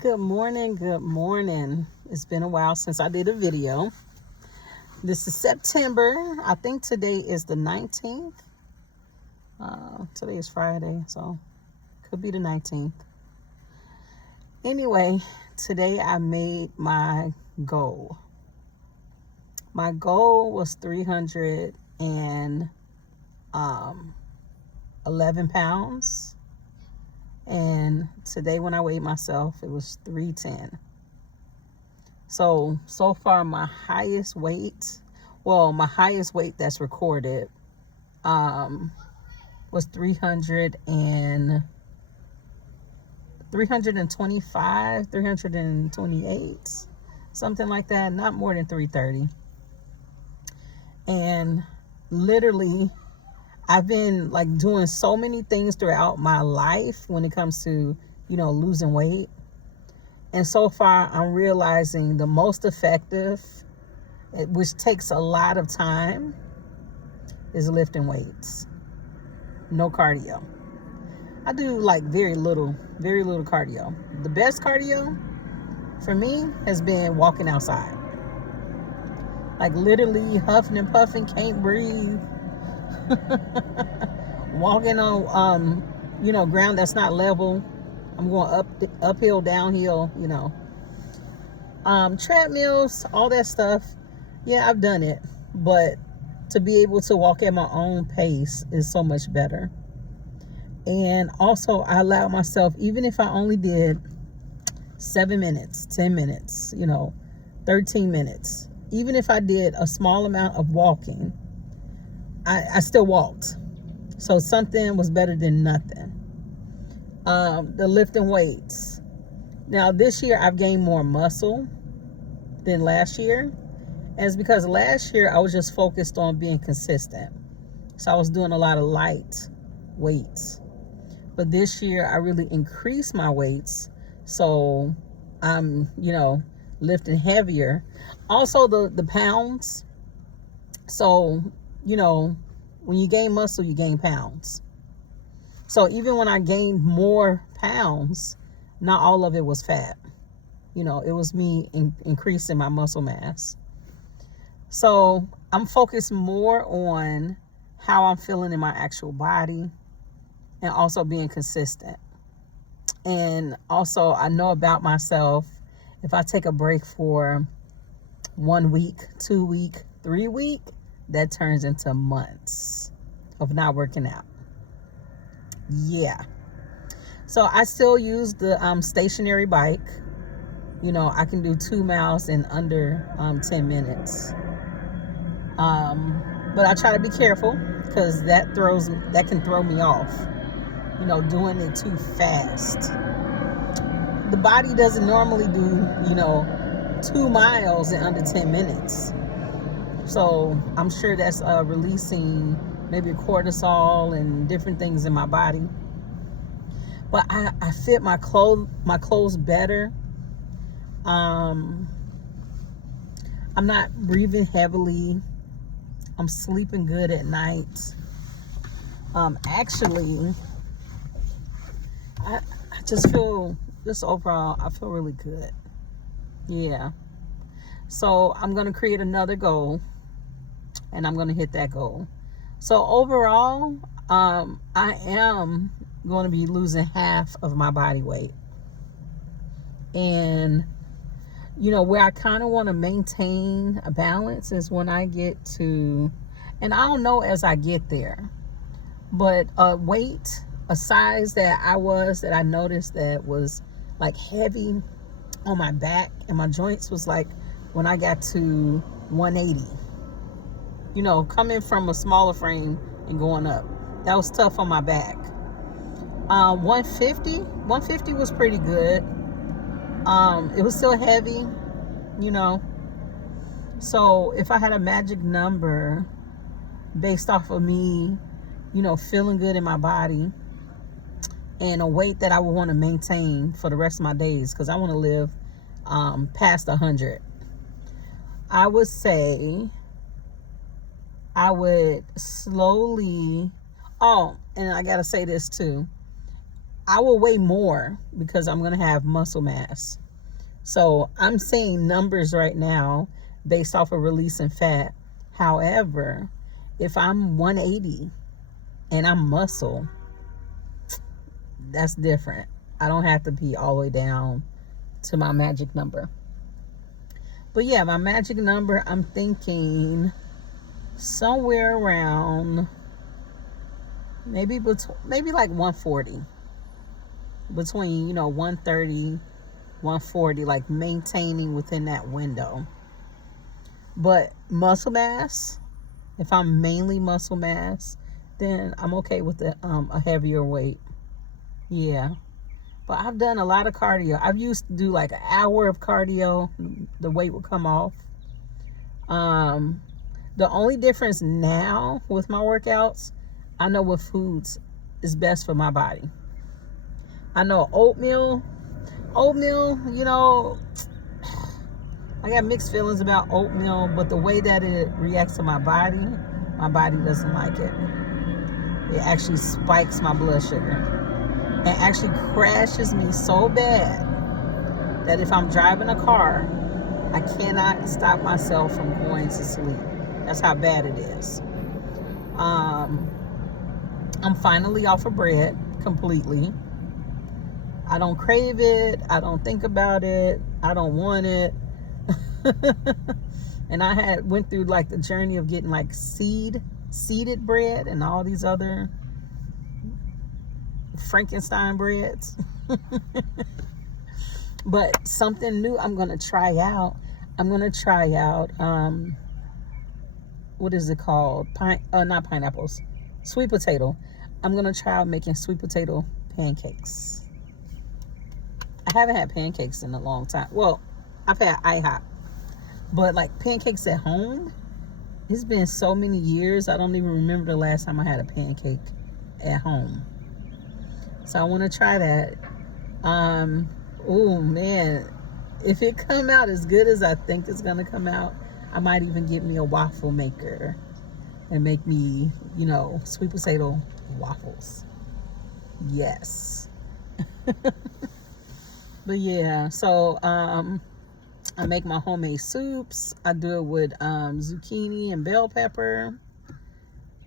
Good morning, good morning. It's been a while since I did a video. This is September. I think today is the 19th. Today is Friday, so could be the 19th. Anyway, today I made my goal. My goal was 311 pounds. And today when I weighed myself, it was 310. So far my highest weight that's recorded was 325, 328, something like that, not more than 330. And literally I've been like doing so many things throughout my life when it comes to, losing weight. And so far I'm realizing the most effective, which takes a lot of time, is lifting weights. No cardio. I do like very little cardio. The best cardio for me has been walking outside. Like literally huffing and puffing, can't breathe. Walking on ground that's not level. I'm going uphill, downhill, treadmills, all that stuff. Yeah, I've done it, but to be able to walk at my own pace is so much better. And also I allow myself, even if I only did 7 minutes, 10 minutes, 13 minutes, even if I did a small amount of walking, I still walked. So something was better than nothing. The lifting weights. Now this year I've gained more muscle than last year. And it's because last year I was just focused on being consistent. So I was doing a lot of light weights. But this year I really increased my weights. So I'm, lifting heavier. Also the pounds. So, when you gain muscle, you gain pounds. So even when I gained more pounds, not all of it was fat. It was me increasing my muscle mass. So I'm focused more on how I'm feeling in my actual body and also being consistent. And also I know about myself, if I take a break for 1 week, 2 week, 3 week, that turns into months of not working out. Yeah. So I still use the stationary bike. I can do 2 miles in under 10 minutes. But I try to be careful because that can throw me off. Doing it too fast. The body doesn't normally do, 2 miles in under 10 minutes. So I'm sure that's releasing maybe cortisol and different things in my body. But I fit my clothes better. I'm not breathing heavily. I'm sleeping good at night. Actually, I just feel, overall, I feel really good. Yeah. So I'm going to create another goal. And I'm going to hit that goal. So overall, I am going to be losing half of my body weight. And, where I kind of want to maintain a balance is when I get to, and I don't know as I get there, but a size that I noticed that was like heavy on my back and my joints was like when I got to 180. Coming from a smaller frame and going up. That was tough on my back. 150 was pretty good. It was still heavy, So if I had a magic number based off of me, feeling good in my body and a weight that I would want to maintain for the rest of my days, because I want to live past 100, I would say I would slowly, and I gotta say this too, I will weigh more because I'm going to have muscle mass. So I'm saying numbers right now based off of releasing fat. However, if I'm 180 and I'm muscle, that's different. I don't have to be all the way down to my magic number. But yeah, my magic number, I'm thinking somewhere around maybe like 140. Between, 130, 140, like maintaining within that window. But muscle mass, if I'm mainly muscle mass, then I'm okay with a heavier weight. Yeah. But I've done a lot of cardio. I've used to do like an hour of cardio. The weight will come off. The only difference now with my workouts, I know what foods is best for my body. I know oatmeal, I got mixed feelings about oatmeal, but the way that it reacts to my body doesn't like it. It actually spikes my blood sugar. It actually crashes me so bad that if I'm driving a car, I cannot stop myself from going to sleep. That's how bad it is. I'm finally off of bread completely. I don't crave it. I don't think about it. I don't want it. And I went through like the journey of getting like seeded bread and all these other Frankenstein breads. But something new I'm going to try out. What is it called? Not pineapples. Sweet potato. I'm going to try out making sweet potato pancakes. I haven't had pancakes in a long time. Well, I've had IHOP. But like pancakes at home, it's been so many years. I don't even remember the last time I had a pancake at home. So I want to try that. Oh man, if it come out as good as I think it's gonna come out, I might even get me a waffle maker and make me, sweet potato waffles. Yes. But yeah, so I make my homemade soups. I do it with zucchini and bell pepper.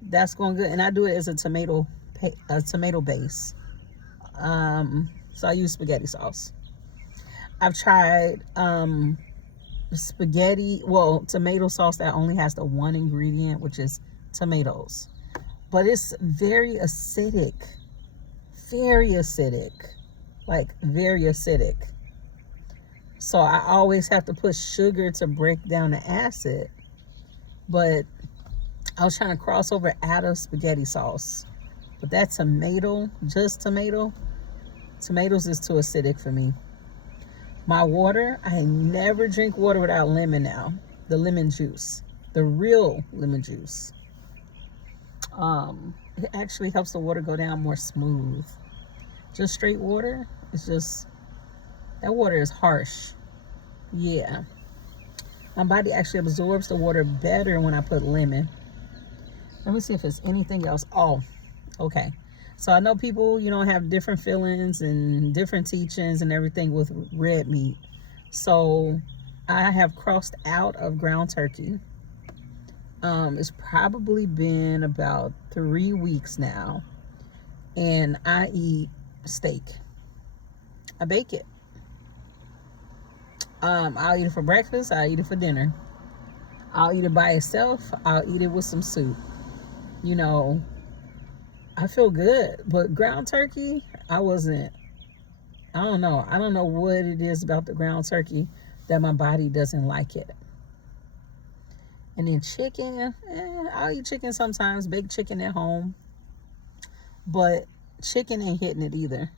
That's going good, and I do it as a tomato base. So I use spaghetti sauce. I've tried tomato sauce that only has the one ingredient, which is tomatoes. But it's very acidic. Like very acidic. So I always have to put sugar to break down the acid. But I was trying to cross over out of spaghetti sauce. But that tomatoes is too acidic for me. My water, I never drink water without lemon now. The lemon juice. The real lemon juice. It actually helps the water go down more smooth. Just straight water, that water is harsh. Yeah. My body actually absorbs the water better when I put lemon. Let me see if there's anything else. Oh, okay. So I know people, have different feelings and different teachings and everything with red meat. So I have crossed out of ground turkey. It's probably been about 3 weeks now. And I eat steak. I bake it. I'll eat it for breakfast. I'll eat it for dinner. I'll eat it by itself. I'll eat it with some soup. I feel good. But ground turkey, I don't know. I don't know what it is about the ground turkey that my body doesn't like it. And then chicken, I'll eat chicken sometimes, baked chicken at home. But chicken ain't hitting it either.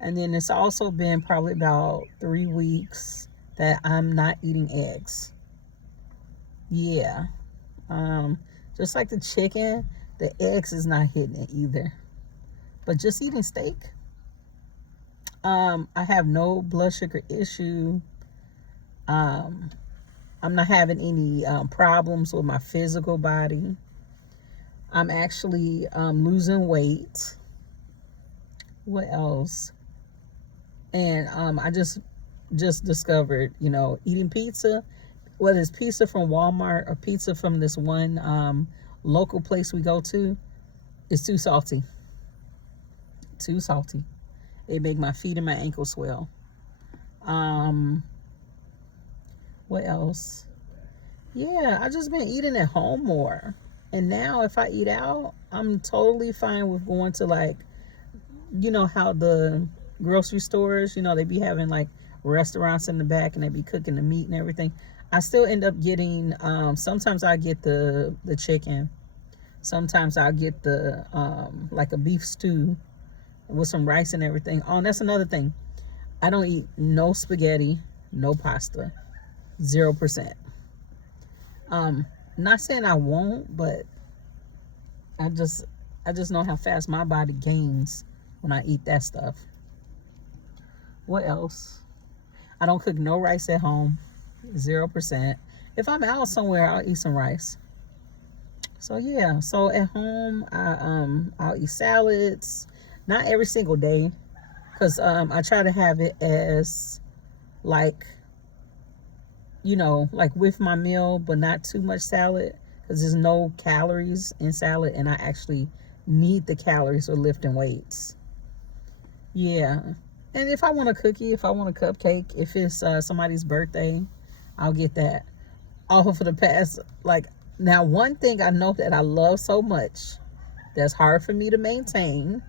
And then it's also been probably about 3 weeks that I'm not eating eggs. Yeah. Just like the chicken, the eggs is not hitting it either. But just eating steak. I have no blood sugar issue. I'm not having any problems with my physical body. I'm actually losing weight. What else? And I just discovered, eating pizza, whether it's pizza from Walmart or pizza from this one local place we go to, is too salty. Too salty. It make my feet and my ankles swell. Um, what else? Yeah, I just been eating at home more. And now if I eat out, I'm totally fine with going to, like, how the grocery stores, they be having like restaurants in the back and they be cooking the meat and everything. I still end up getting, sometimes I get the chicken. Sometimes I'll get the, like a beef stew with some rice and everything. Oh, and that's another thing. I don't eat no spaghetti, no pasta, 0%. Not saying I won't, but I just know how fast my body gains when I eat that stuff. What else? I don't cook no rice at home, 0%. If I'm out somewhere, I'll eat some rice. So yeah, so at home, I'll eat salads, not every single day, because I try to have it as like, like with my meal, but not too much salad, because there's no calories in salad, and I actually need the calories for lifting weights. Yeah. And if I want a cookie, if I want a cupcake, if it's somebody's birthday, I'll get that. All for the past, like, now one thing I know that I love so much that's hard for me to maintain,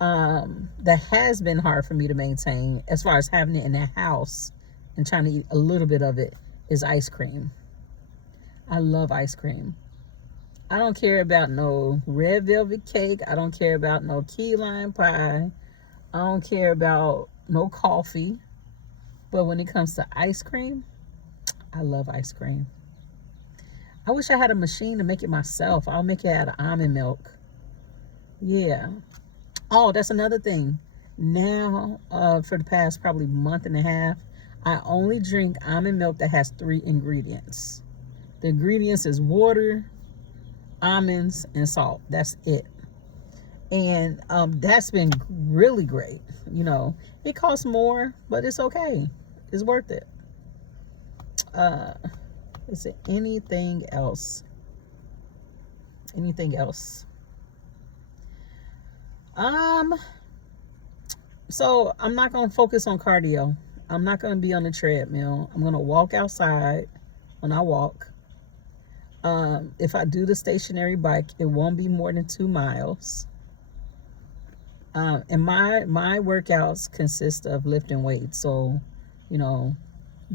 that has been hard for me to maintain as far as having it in the house and trying to eat a little bit of it, is ice cream. I love ice cream. I don't care about no red velvet cake. I don't care about no key lime pie. I don't care about no coffee. But when it comes to ice cream, I love ice cream. I wish I had a machine to make it myself. I'll make it out of almond milk. Yeah. Oh, that's another thing. Now, for the past probably month and a half, I only drink almond milk that has 3 ingredients. The ingredients is water, almonds, and salt. That's it. And that's been really great. It costs more, but it's okay. It's worth it. Is there anything else? Anything else? So I'm not going to focus on cardio. I'm not going to be on the treadmill. I'm going to walk outside when I walk. If I do the stationary bike, it won't be more than 2 miles. And my workouts consist of lifting weights. So,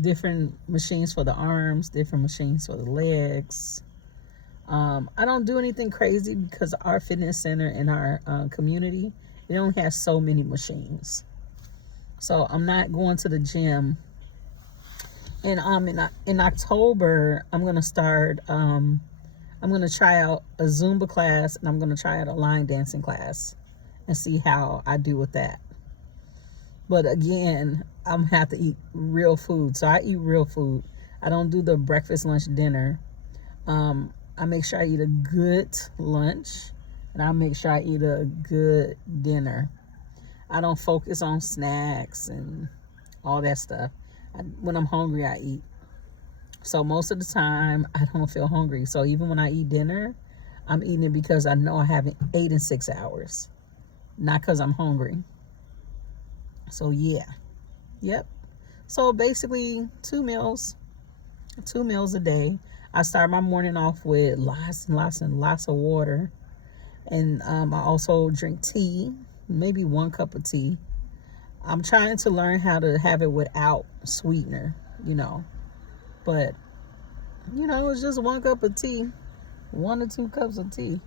different machines for the arms, different machines for the legs. I don't do anything crazy because our fitness center in our community, it only has so many machines. So I'm not going to the gym. And in October, I'm going to start, I'm going to try out a Zumba class, and I'm going to try out a line dancing class and see how I do with that. But again, I'm going to have to eat real food. So I eat real food. I don't do the breakfast, lunch, dinner. I make sure I eat a good lunch, and I make sure I eat a good dinner. I don't focus on snacks and all that stuff. When I'm hungry, I eat. So most of the time, I don't feel hungry. So even when I eat dinner, I'm eating it because I know I haven't ate in 6 hours, not because I'm hungry. So yeah. Yep. So basically 2 meals a day. I start my morning off with lots and lots and lots of water. And I also drink tea, maybe 1 cup of tea. I'm trying to learn how to have it without sweetener, But, it's just 1 cup of tea, 1 or 2 cups of tea.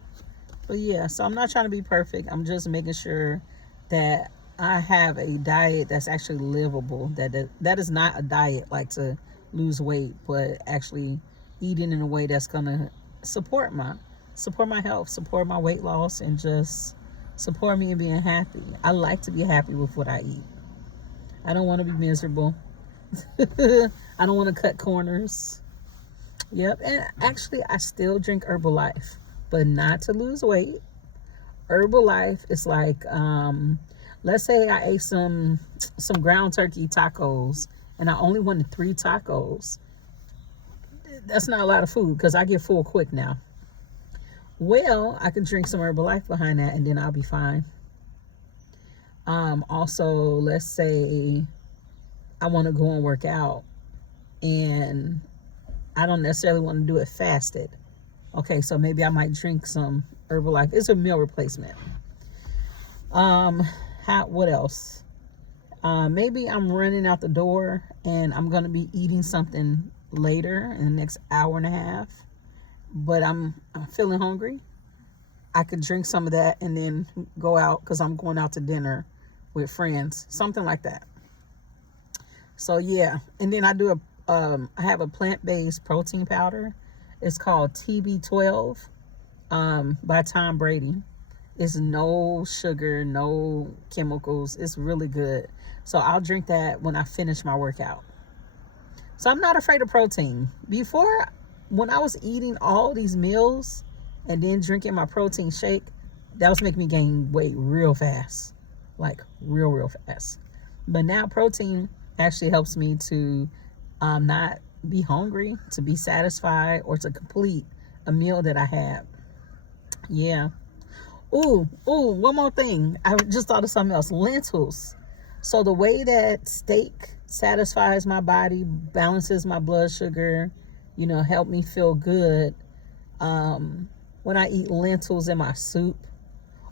But yeah, so I'm not trying to be perfect. I'm just making sure that I have a diet that's actually livable. That is not a diet like to lose weight, but actually eating in a way that's gonna support my health, support my weight loss, and just support me in being happy. I like to be happy with what I eat. I don't want to be miserable. I don't want to cut corners. Yep. And actually, I still drink Herbalife, but not to lose weight. Herbalife is like, let's say I ate some ground turkey tacos and I only wanted 3 tacos. That's not a lot of food because I get full quick now. Well, I can drink some Herbalife behind that and then I'll be fine. Also, let's say I want to go and work out and I don't necessarily want to do it fasted. Okay, so maybe I might drink some Herbalife. It's a meal replacement. What else? Maybe I'm running out the door and I'm going to be eating something later in the next hour and a half, but I'm feeling hungry. I could drink some of that and then go out because I'm going out to dinner with friends, something like that. So yeah, and then I have a plant-based protein powder. It's called TB12 by Tom Brady. It's no sugar, no chemicals. It's really good. So I'll drink that when I finish my workout. So I'm not afraid of protein. Before, when I was eating all these meals and then drinking my protein shake, that was making me gain weight real fast. Like real fast. But now protein actually helps me to not be hungry, to be satisfied, or to complete a meal that I had. Yeah. Ooh, one more thing. I just thought of something else. Lentils. So the way that steak satisfies my body, balances my blood sugar, help me feel good. When I eat lentils in my soup,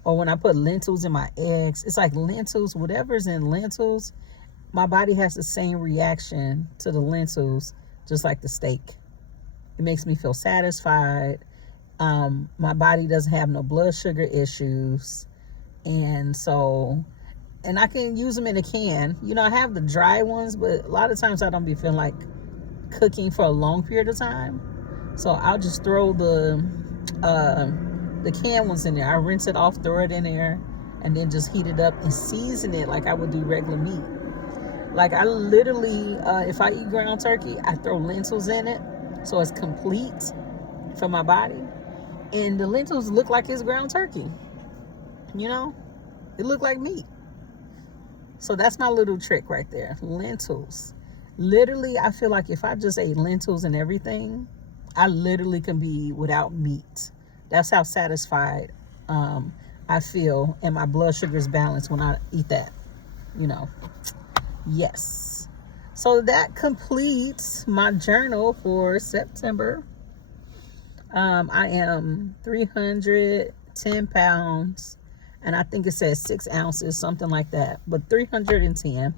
or when I put lentils in my eggs, it's like lentils, whatever's in lentils, my body has the same reaction to the lentils, just like the steak. It makes me feel satisfied. My body doesn't have no blood sugar issues. And I can use them in a can. I have the dry ones, but a lot of times I don't be feeling like cooking for a long period of time. So I'll just throw the canned ones in there. I rinse it off, throw it in there, and then just heat it up and season it like I would do regular meat. Like I literally, if I eat ground turkey, I throw lentils in it so it's complete for my body. And the lentils look like it's ground turkey. It look like meat. So that's my little trick right there. Lentils. Literally, I feel like if I just ate lentils and everything, I literally can be without meat. That's how satisfied I feel, and my blood sugar is balanced when I eat that. Yes. So that completes my journal for September. I am 310 pounds, and I think it says 6 ounces, something like that, but 310.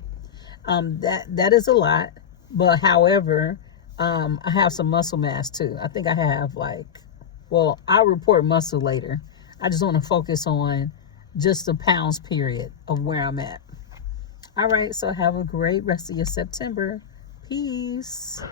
That is a lot, but however, I have some muscle mass too. I think I have I'll report muscle later. I just want to focus on just the pounds period of where I'm at. All right, so have a great rest of your September. Peace.